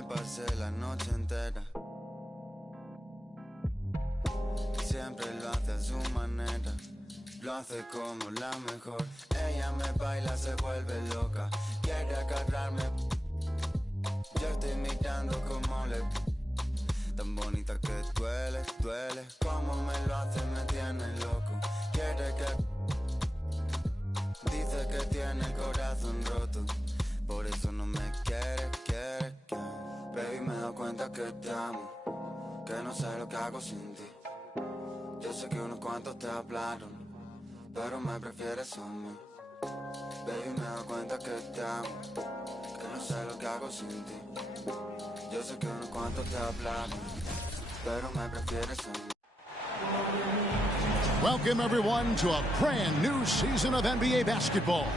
me pasé la noche entera. Siempre lo hace a su manera, lo hace como la mejor. Ella me baila, se vuelve loca, quiere agarrarme. Yo estoy mirando como le... Tan bonita que duele, duele. Como me lo hace, me tiene loco. Quiere que... Dice que tiene el corazón roto, por eso no me quiere. Baby, me doy cuenta que te amo, que no sé lo que hago sin ti. Yo sé que unos cuantos te hablaron, pero me prefieres a mí. Baby, me doy cuenta que te amo, que no sé lo que hago sin ti. Yo sé que unos cuantos te hablaron, pero me prefieres a mí. Welcome, everyone, to a brand new season of NBA basketball.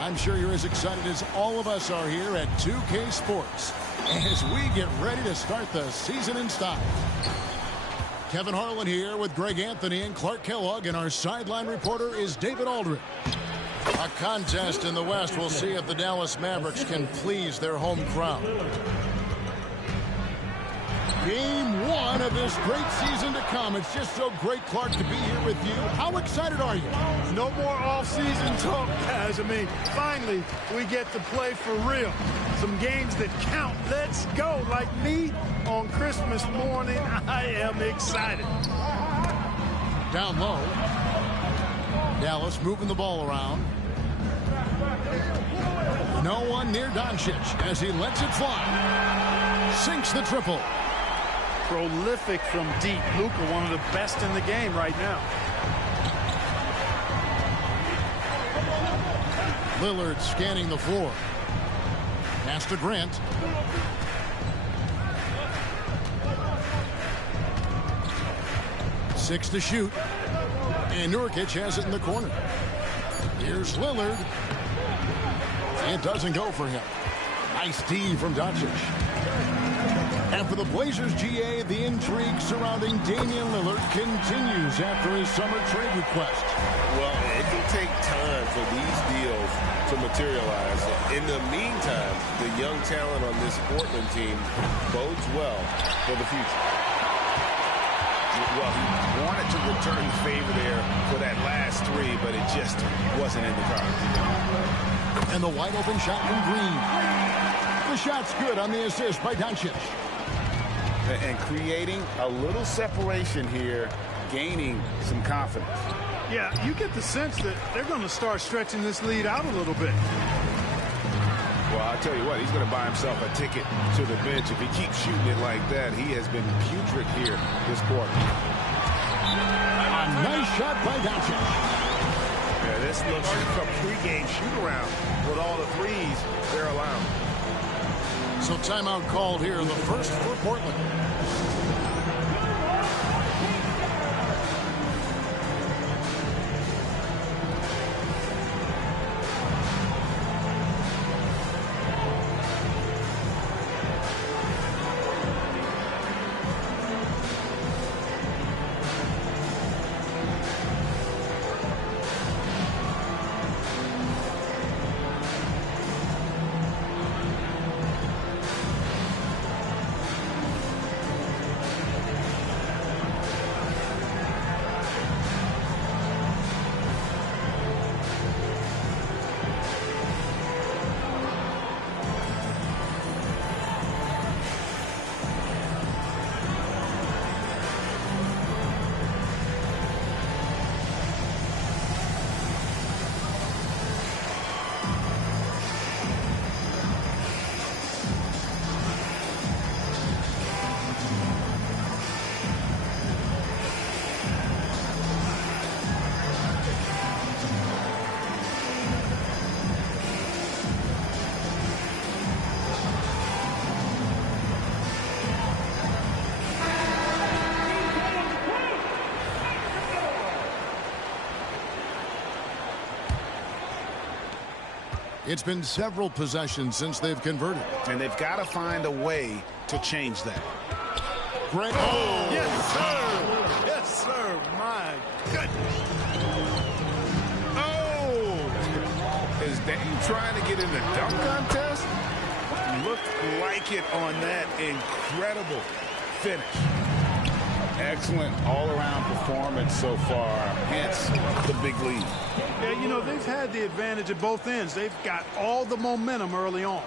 I'm sure you're as excited as all of us are here at 2K Sports as we get ready to start the season in style. Kevin Harlan here with Greg Anthony and Clark Kellogg, and our sideline reporter is David Aldridge. A contest in the West. We'll see if the Dallas Mavericks can please their home crowd. Game one of this great season to come. It's just so great, Clark, to be here with you. How excited are you? No more off-season talk, guys. I mean, finally, we get to play for real. Some games that count. Let's go. Like me on Christmas morning, I am excited. Down low. Dallas moving the ball around. No one near Doncic as he lets it fly. Sinks the triple. Prolific from deep. Luka, one of the best in the game right now. Lillard scanning the floor. Pass to Grant. Six to shoot. And Nurkic has it in the corner. Here's Lillard. It doesn't go for him. Nice D from Doncic. And for the Blazers, GA, the intrigue surrounding Damian Lillard continues after his summer trade request. Well, it can take time for these deals to materialize. In the meantime, the young talent on this Portland team bodes well for the future. Well, he wanted to return the favor there for that last three, but it just wasn't in the cards. And the wide open shot from Green. The shot's good on the assist by Doncic. And creating a little separation here, gaining some confidence. Yeah, you get the sense that they're going to start stretching this lead out a little bit. Well, I'll tell you what, he's going to buy himself a ticket to the bench. If he keeps shooting it like that, he has been putrid here this quarter. A nice shot by Doncic. Yeah, this looks like a pregame shoot-around with all the threes they're allowing. So timeout called here, the first for Portland. It's been several possessions since they've converted. And they've got to find a way to change that. Grant. Oh, yes, sir. Yes, sir. My goodness. Oh! Is Dame trying to get in the dunk contest? Look like it on that incredible finish. Excellent all-around performance so far, hence the big lead. Yeah, you know, they've had the advantage at both ends. They've got all the momentum early on.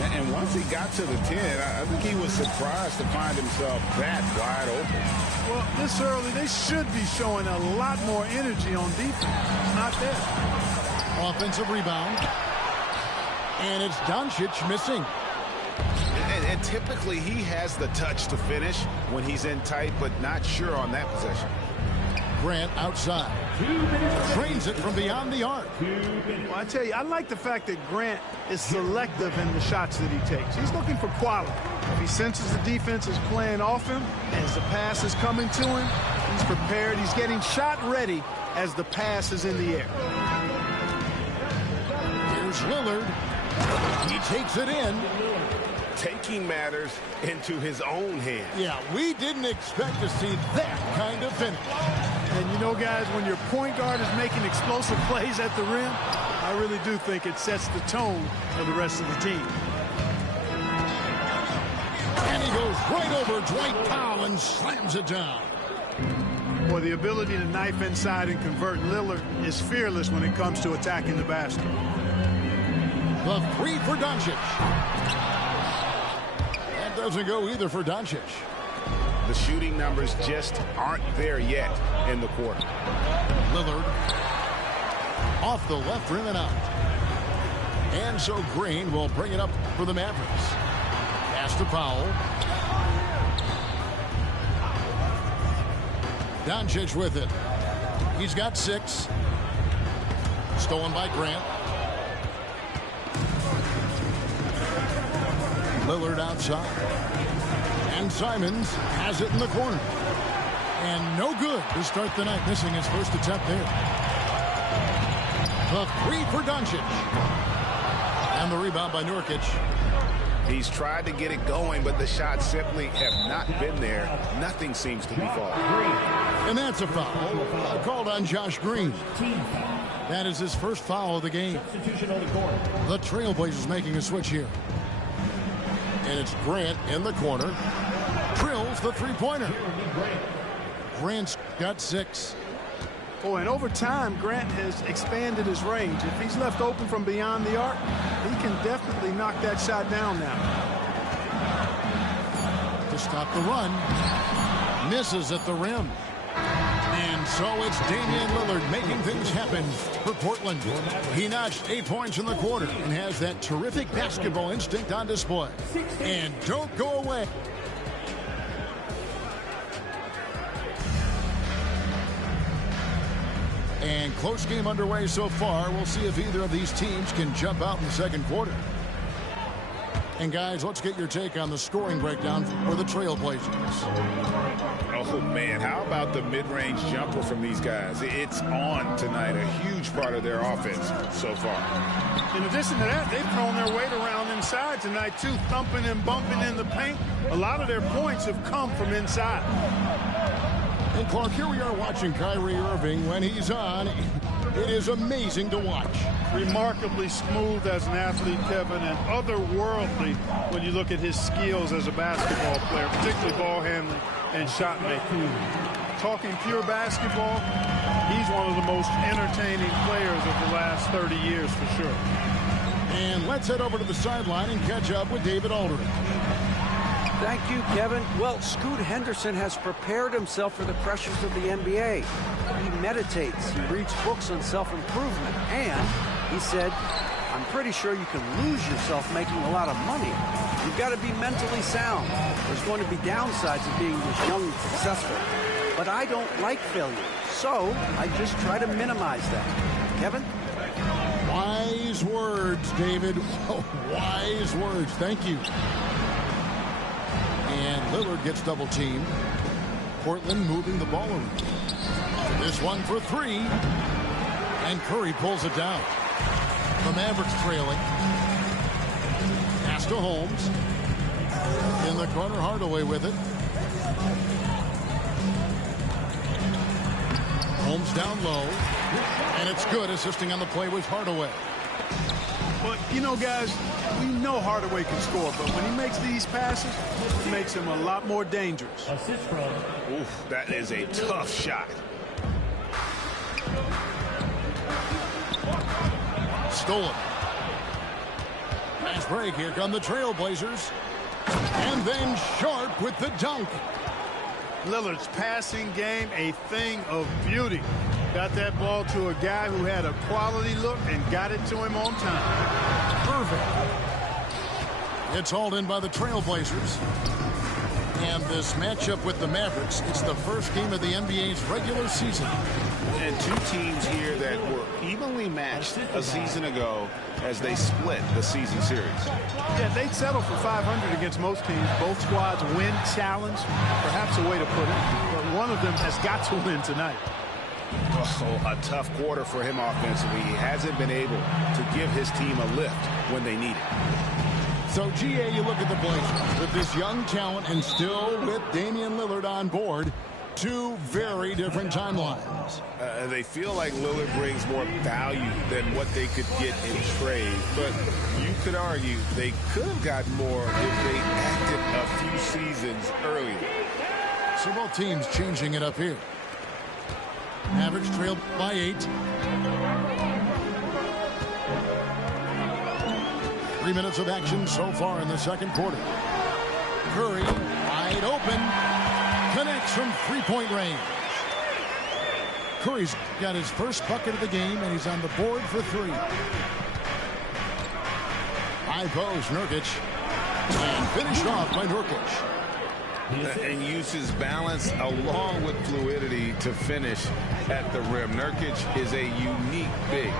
And once he got to the 10, I think he was surprised to find himself that wide open. Well, this early, they should be showing a lot more energy on defense. It's not there. Offensive rebound. And it's Doncic missing. And typically he has the touch to finish when he's in tight, but not sure on that possession. Grant outside. Trains it from beyond the arc. Well, I tell you, I like the fact that Grant is selective in the shots that he takes. He's looking for quality. If he senses the defense is playing off him, as the pass is coming to him, he's prepared. He's getting shot ready as the pass is in the air. Here's Lillard. He takes it in. Taking matters into his own hands. Yeah, we didn't expect to see that kind of finish. And you know, guys, when your point guard is making explosive plays at the rim, I really do think it sets the tone for the rest of the team. And he goes right over Dwight Powell and slams it down. Boy, the ability to knife inside and convert Lillard is fearless when it comes to attacking the basket. The three for Doncic. That doesn't go either for Doncic. The shooting numbers just aren't there yet in the quarter. Lillard off the left rim and out. And so Green will bring it up for the Mavericks. Pass to Powell. Doncic with it. He's got 6. Stolen by Grant. Lillard outside. And Simons has it in the corner. And no good to start the night, missing his first attempt there. The three for Doncic. And the rebound by Nurkic. He's tried to get it going, but the shots simply have not been there. Nothing seems to be falling. And that's a foul called on Josh Green. That is his first foul of the game. The Trailblazers making a switch here. And it's Grant in the corner. Drills the three-pointer. Grant's got 6. Oh, and over time, Grant has expanded his range. If he's left open from beyond the arc, he can definitely knock that shot down now. To stop the run. Misses at the rim. And so it's Damian Lillard making things happen for Portland. He notched 8 points in the quarter and has that terrific basketball instinct on display. And don't go away. And close game underway so far. We'll see if either of these teams can jump out in the second quarter. And guys, let's get your take on the scoring breakdown for the Trailblazers. Oh, man, how about the mid-range jumper from these guys? It's on tonight, a huge part of their offense so far. In addition to that, they've thrown their weight around inside tonight, too, thumping and bumping in the paint. A lot of their points have come from inside. And Clark, here we are watching Kyrie Irving. When he's on, it is amazing to watch. Remarkably smooth as an athlete, Kevin, and otherworldly when you look at his skills as a basketball player, particularly ball handling and shot making. Talking pure basketball, he's one of the most entertaining players of the last 30 years for sure. And let's head over to the sideline and catch up with David Aldridge. Thank you, Kevin. Well, Scoot Henderson has prepared himself for the pressures of the NBA. He meditates, he reads books on self-improvement, and he said, I'm pretty sure you can lose yourself making a lot of money. You've got to be mentally sound. There's going to be downsides of being this young and successful. But I don't like failure, so I just try to minimize that. Kevin? Wise words, David. Oh, wise words. Thank you. And Lillard gets double teamed. Portland moving the ball around. This one for 3. And Curry pulls it down. The Mavericks trailing. Pass to Holmes. In the corner, Hardaway with it. Holmes down low. And it's good. Assisting on the play was Hardaway. Well, you know, guys, we know Hardaway can score, but when he makes these passes, it makes him a lot more dangerous. Oof, that is a tough shot. Stolen. Fast break. Here come the Trailblazers. And then Sharp with the dunk. Lillard's passing game, a thing of beauty. Got that ball to a guy who had a quality look and got it to him on time. Irving. It's hauled in by the Trailblazers. And this matchup with the Mavericks, it's the first game of the NBA's regular season. And two teams here that were evenly matched a season ago as they split the season series. Yeah, they'd settle for 500 against most teams. Both squads win challenge, perhaps a way to put it. But one of them has got to win tonight. Oh, a tough quarter for him offensively. He hasn't been able to give his team a lift when they need it. So, GA, you look at the Blazers with this young talent and still with Damian Lillard on board. Two very different timelines. They feel like Lillard brings more value than what they could get in trade. But you could argue they could have gotten more if they acted a few seasons earlier. So both teams changing it up here. Mavericks trailed by 8. 3 minutes of action so far in the second quarter. Curry wide open. Connects from three-point range. Curry's got his first bucket of the game, and he's on the board for 3. High post, Nurkic. And finished off by Nurkic. And uses balance along with fluidity to finish at the rim. Nurkic is a unique big.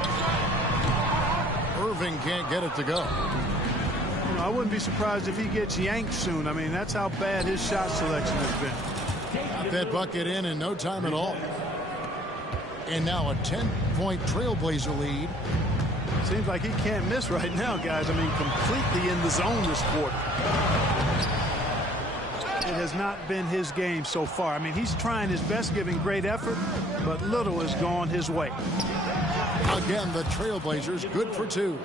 Irving can't get it to go. You know, I wouldn't be surprised if he gets yanked soon. I mean, that's how bad his shot selection has been. Got that bucket in no time at all. And now a 10-point Trailblazer lead. Seems like he can't miss right now, guys. I mean, completely in the zone this quarter. It has not been his game so far. I mean, he's trying his best, giving great effort, but little has gone his way. Again, the Trailblazers good for 2.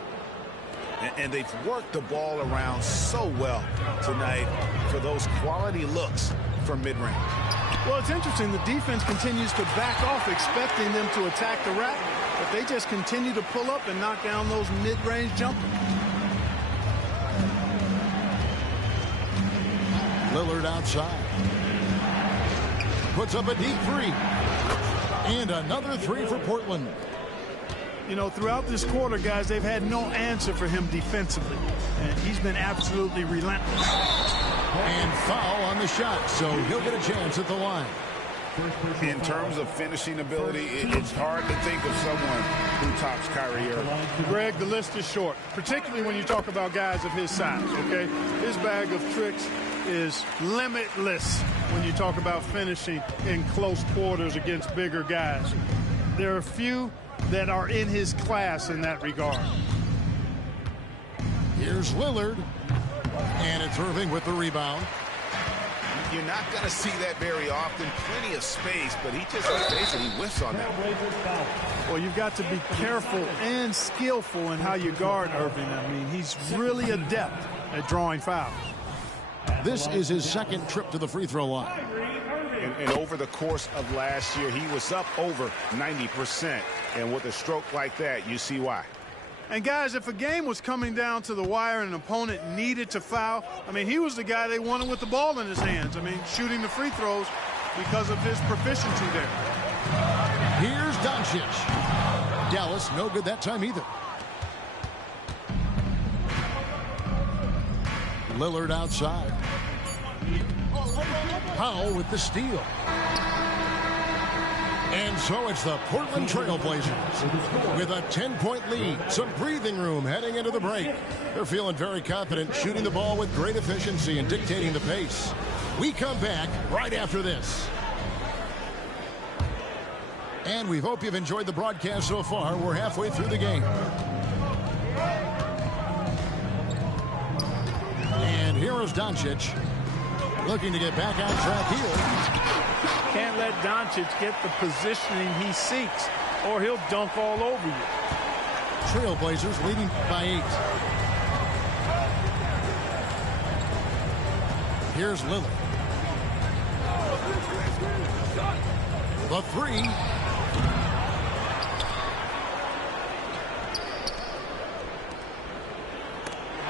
And they've worked the ball around so well tonight for those quality looks from mid-range. Well, it's interesting. The defense continues to back off, expecting them to attack the rack, but they just continue to pull up and knock down those mid-range jumpers. Lillard outside. Puts up a deep 3. And another 3 for Portland. You know, throughout this quarter, guys, they've had no answer for him defensively. And he's been absolutely relentless. And foul on the shot, so he'll get a chance at the line. In terms of finishing ability, it's hard to think of someone who tops Kyrie Irving. Greg, the list is short, particularly when you talk about guys of his size, okay? His bag of tricks is limitless when you talk about finishing in close quarters against bigger guys. There are few that are in his class in that regard. Here's Lillard. And it's Irving with the rebound. You're not going to see that very often. Plenty of space, but he just, let's face it, he whiffs on that. Well, you've got to be careful and skillful in how you guard Irving. I mean, he's really adept at drawing fouls. This is his second trip to the free throw line. And over the course of last year, he was up over 90%. And with a stroke like that, you see why. And, guys, if a game was coming down to the wire and an opponent needed to foul, I mean, he was the guy they wanted with the ball in his hands. I mean, shooting the free throws because of his proficiency there. Here's Doncic. Dallas, no good that time either. Lillard outside. Powell with the steal. And so it's the Portland Trailblazers with a 10-point lead. Some breathing room heading into the break. They're feeling very confident, shooting the ball with great efficiency and dictating the pace. We come back right after this. And we hope you've enjoyed the broadcast so far. We're halfway through the game. And here is Doncic looking to get back on track here. Can't let Doncic get the positioning he seeks, or he'll dunk all over you. Trailblazers leading by 8. Here's Lillard. The 3.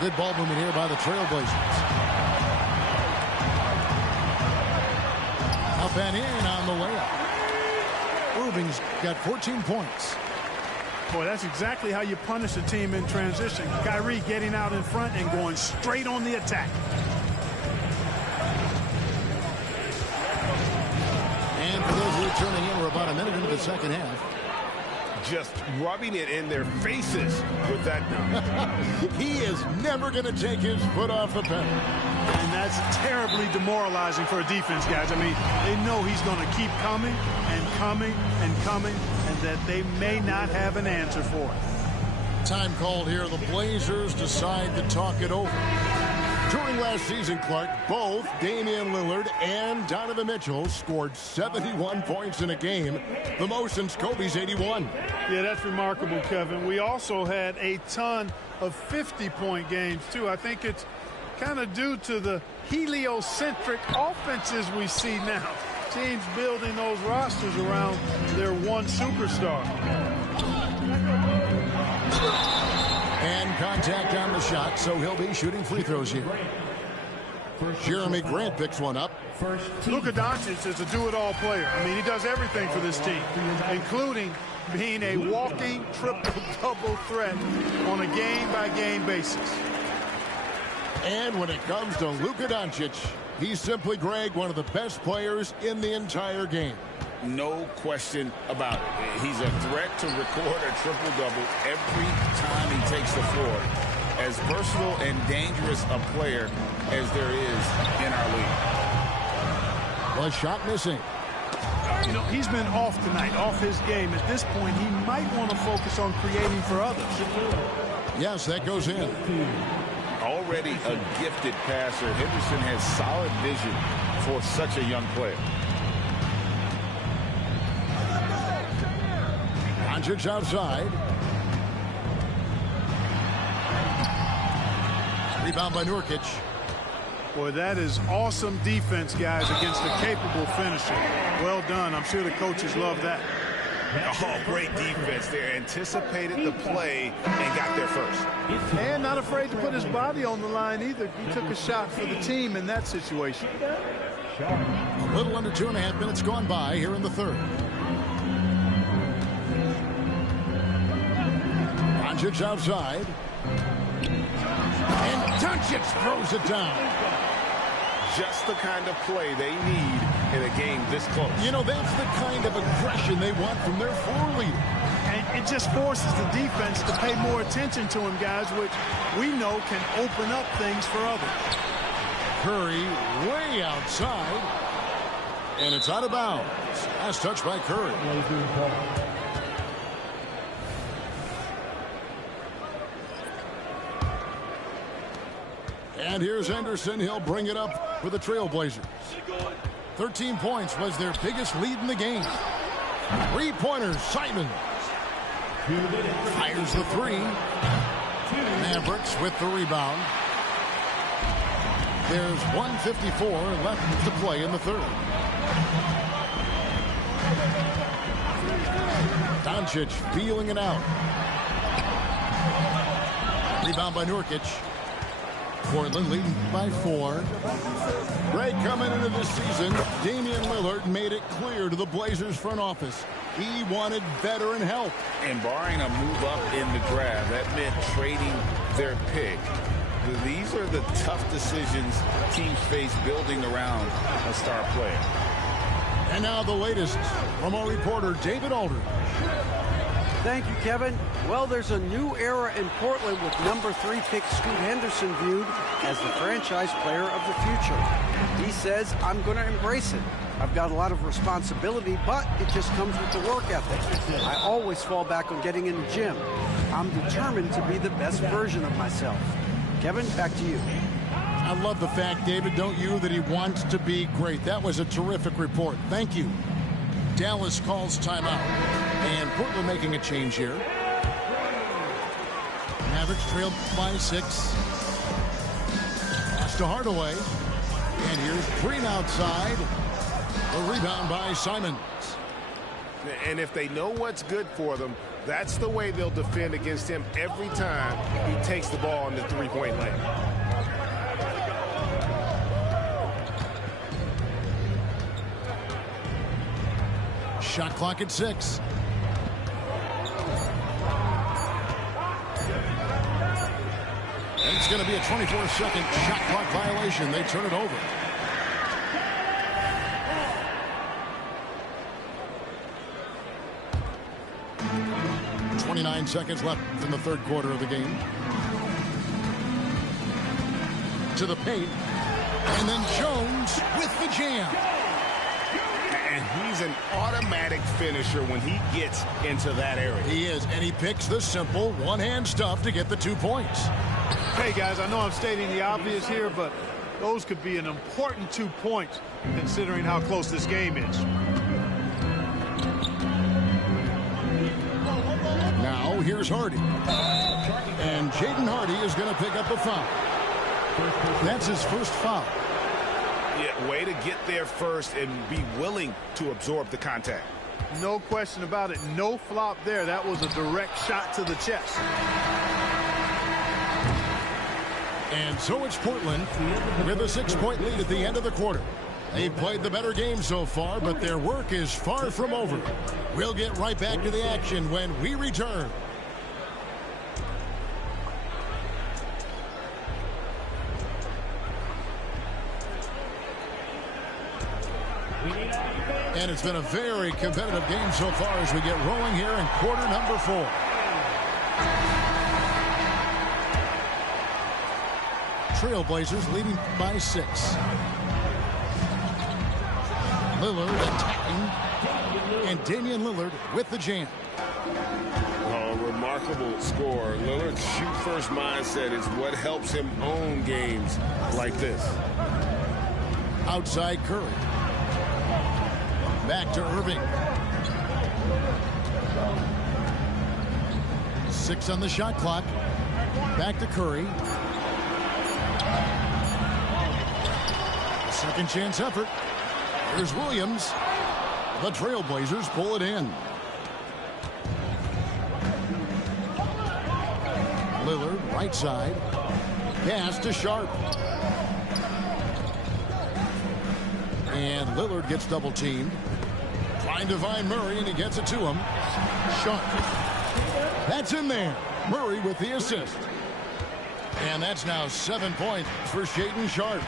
Good ball movement here by the Trailblazers. Up and in on the layup. Irving's got 14 points. Boy, that's exactly how you punish a team in transition. Kyrie getting out in front and going straight on the attack. And for those who are turning in, we're about a minute into the second half. Just rubbing it in their faces with that. He is never going to take his foot off the pedal. And that's terribly demoralizing for a defense, guys. I mean, they know he's going to keep coming and coming and coming, and that they may not have an answer for it. Time called here. The Blazers decide to talk it over. During last season, Clark, both Damian Lillard and Donovan Mitchell scored 71 points in a game, the most since Kobe's 81. Yeah, that's remarkable, Kevin. We also had a ton of 50-point games, too. I think it's kind of due to the heliocentric offenses we see now. Teams building those rosters around their one superstar. And contact on the shot, so he'll be shooting free throws here. Jeremy Grant picks one up. Luka Doncic is a do-it-all player. I mean, he does everything for this team, including being a walking triple-double threat on a game-by-game basis. And when it comes to Luka Doncic, he's simply, Greg, one of the best players in the entire game. No question about it. He's a threat to record a triple-double every time he takes the floor. As versatile and dangerous a player as there is in our league. Well, shot missing. You know, he's been off tonight, off his game. At this point, he might want to focus on creating for others. Yes, that goes in. Already a gifted passer, Henderson has solid vision for such a young player. Doncic outside. Rebound by Nurkic. Boy, that is awesome defense, guys, against a capable finisher. Well done. I'm sure the coaches love that. Oh, great defense there. Anticipated the play and got there first. And not afraid to put his body on the line either. He took a shot for the team in that situation. A little under 2.5 minutes gone by here in the third. Doncic outside. And Doncic throws it down. Just the kind of play they need in a game this close. You know, that's the kind of aggression they want from their floor leader. And it just forces the defense to pay more attention to him, guys, which we know can open up things for others. Curry way outside. And it's out of bounds. Last touch by Curry. And here's Henderson. He'll bring it up for the Trailblazers. 13 points was their biggest lead in the game. Three-pointer, Simons. Fires the 3. Mavericks with the rebound. There's 1:54 left to play in the third. Doncic feeling it out. Rebound by Nurkic. Portland leading by 4. Greg, coming into this season, Damian Lillard made it clear to the Blazers front office he wanted veteran help. And barring a move up in the draft, that meant trading their pick. These are the tough decisions teams face building around a star player. And now the latest from our reporter, David Aldridge. Thank you, Kevin. Well, there's a new era in Portland with number 3 pick Scoot Henderson viewed as the franchise player of the future. He says, I'm going to embrace it. I've got a lot of responsibility, but it just comes with the work ethic. I always fall back on getting in the gym. I'm determined to be the best version of myself. Kevin, back to you. I love the fact, David, don't you, that he wants to be great. That was a terrific report. Thank you. Dallas calls timeout. And Portland making a change here. Mavericks trail by 6. Pass to Hardaway. And here's Green outside. The rebound by Simons. And if they know what's good for them, that's the way they'll defend against him every time he takes the ball in the three-point lane. Shot clock at 6. And it's going to be a 24-second shot clock violation. They turn it over. Seconds left in the third quarter of the game. To the paint. And then Jones with the jam. And he's an automatic finisher when he gets into that area. He is, and he picks the simple one-hand stuff to get the 2 points. Hey, guys, I know I'm stating the obvious here, but those could be an important 2 points considering how close this game is. Now here's Hardy. And Jaden Hardy is going to pick up a foul. That's his first foul. Yeah, way to get there first and be willing to absorb the contact. No question about it. No flop there. That was a direct shot to the chest. And so it's Portland with a 6-point lead at the end of the quarter. They've played the better game so far, but their work is far from over. We'll get right back to the action when we return. And it's been a very competitive game so far as we get rolling here in quarter number 4. Trailblazers leading by 6. Lillard attacking, and Damian Lillard with the jam. Remarkable score. Lillard's shoot-first mindset is what helps him own games like this. Outside Curry. Back to Irving. 6 on the shot clock. Back to Curry. Second chance effort. Here's Williams. The Trailblazers pull it in. Lillard, right side. Pass to Sharp. And Lillard gets double teamed. Trying to find Murray, and he gets it to him. Sharp. That's in there. Murray with the assist. And that's now 7 points for Shaedon Sharp.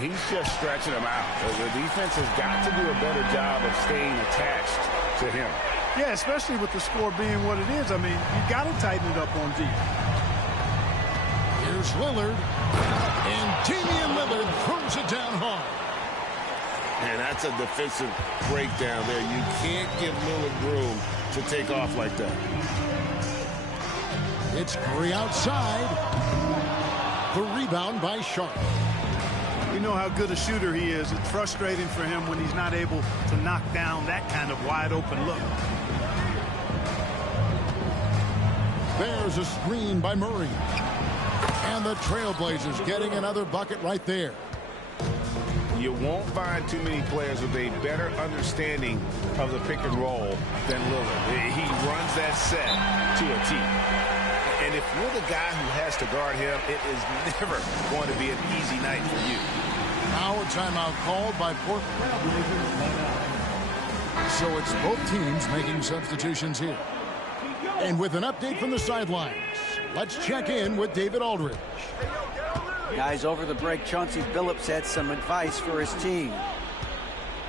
He's just stretching him out. The defense has got to do a better job of staying attached to him. Yeah, especially with the score being what it is. I mean, you got to tighten it up on D. Here's Lillard. And Damian Lillard throws it down hard. And that's a defensive breakdown there. You can't give Lillard room to take off like that. It's Curry outside. The rebound by Sharp. You know how good a shooter he is. It's frustrating for him when he's not able to knock down that kind of wide open look. There's a screen by Murray. And the Trailblazers getting another bucket right there. You won't find too many players with a better understanding of the pick and roll than Lillard. He runs that set to a T. And if you're the guy who has to guard him, it is never going to be an easy night for you. Now a timeout called by Portland. So it's both teams making substitutions here. And with an update from the sidelines, let's check in with David Aldridge. Guys, over the break, Chauncey Billups had some advice for his team.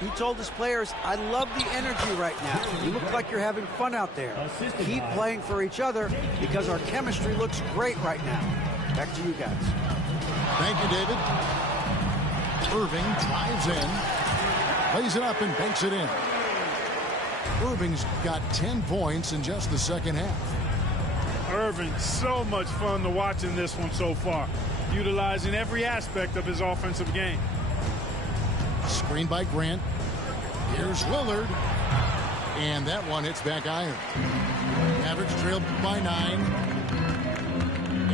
He told his players, I love the energy right now. You look like you're having fun out there. Keep playing for each other because our chemistry looks great right now. Back to you guys. Thank you, David. Irving drives in, lays it up and banks it in. Irving's got 10 points in just the second half. Irving, so much fun to watch in this one so far, utilizing every aspect of his offensive game. Screen by Grant. Here's Lillard. And that one hits back iron. Mavericks trail by 9.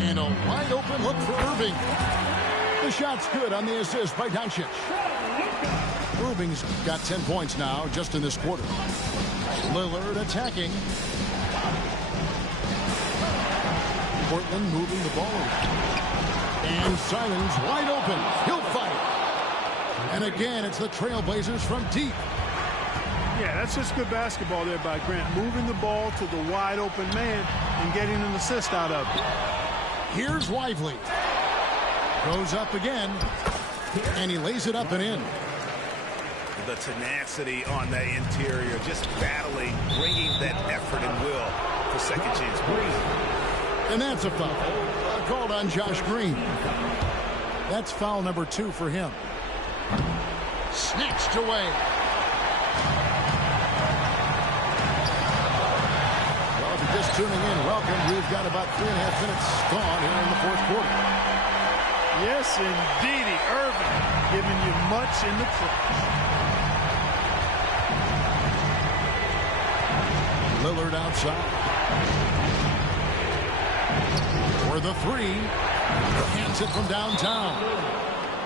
And a wide open look for Irving. The shot's good on the assist by Doncic. Irving's got 10 points now just in this quarter. Lillard attacking. Portland moving the ball around. And Simons wide open. He'll fight. And again, it's the Trailblazers from deep. Yeah, that's just good basketball there by Grant. Moving the ball to the wide open man and getting an assist out of it. Here's Lively. Goes up again. And he lays it up and in. The tenacity on the interior, just battling, bringing that effort and will for second chance Green. And that's a foul. Called on Josh Green. That's foul number 2 for him. Snatched away. Well, if you're just tuning in, welcome. We've got about 3.5 minutes gone here in the fourth quarter. Yes, indeedy. Irving giving you much in the clutch. Lillard outside. For the 3. Hands it from downtown.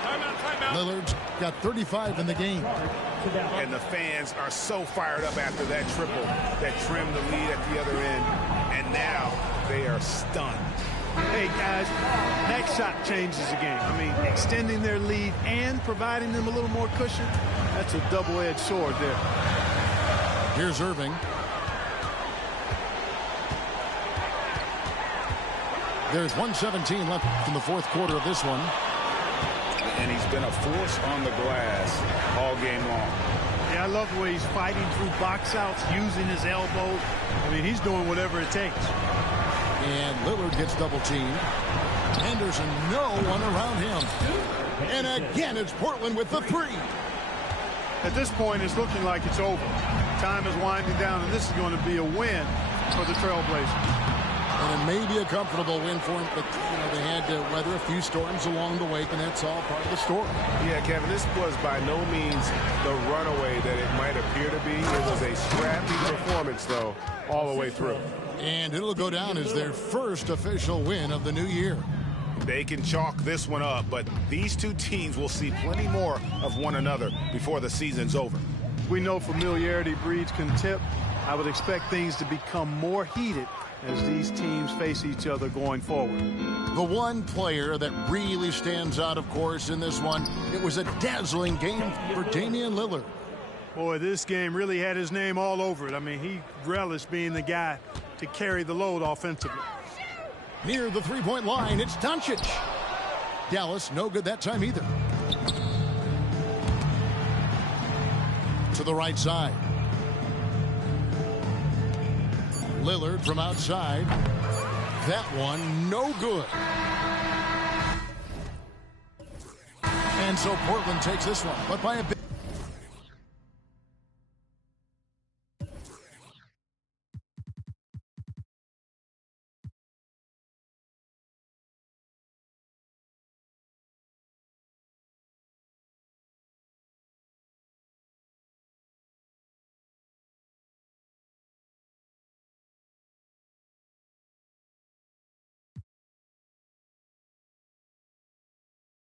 Timeout. Lillard's got 35 in the game. And the fans are so fired up after that triple that trimmed the lead at the other end. And now they are stunned. Hey, guys, that shot changes the game. I mean, extending their lead and providing them a little more cushion, that's a double-edged sword there. Here's Irving. There's 1:17 left in the fourth quarter of this one. And he's been a force on the glass all game long. Yeah, I love the way he's fighting through box outs, using his elbows. I mean, he's doing whatever it takes. And Lillard gets double teamed. Henderson, no one around him. And again, it's Portland with the 3. At this point, it's looking like it's over. Time is winding down, and this is going to be a win for the Trailblazers. And it may be a comfortable win for him, but they had to weather a few storms along the way, and that's all part of the story. Yeah, Kevin, this was by no means the runaway that it might appear to be. It was a scrappy performance, though, all the way through. And it'll go down as their first official win of the new year. They can chalk this one up, but these two teams will see plenty more of one another before the season's over. We know familiarity breeds contempt. I would expect things to become more heated as these teams face each other going forward. The one player that really stands out, of course, in this one, it was a dazzling game for Damian Lillard. Boy, this game really had his name all over it. I mean, he relished being the guy to carry the load offensively. Near the three-point line, it's Doncic. Dallas, no good that time either. To the right side. Lillard from outside. That one, no good. And so Portland takes this one, but by a bit.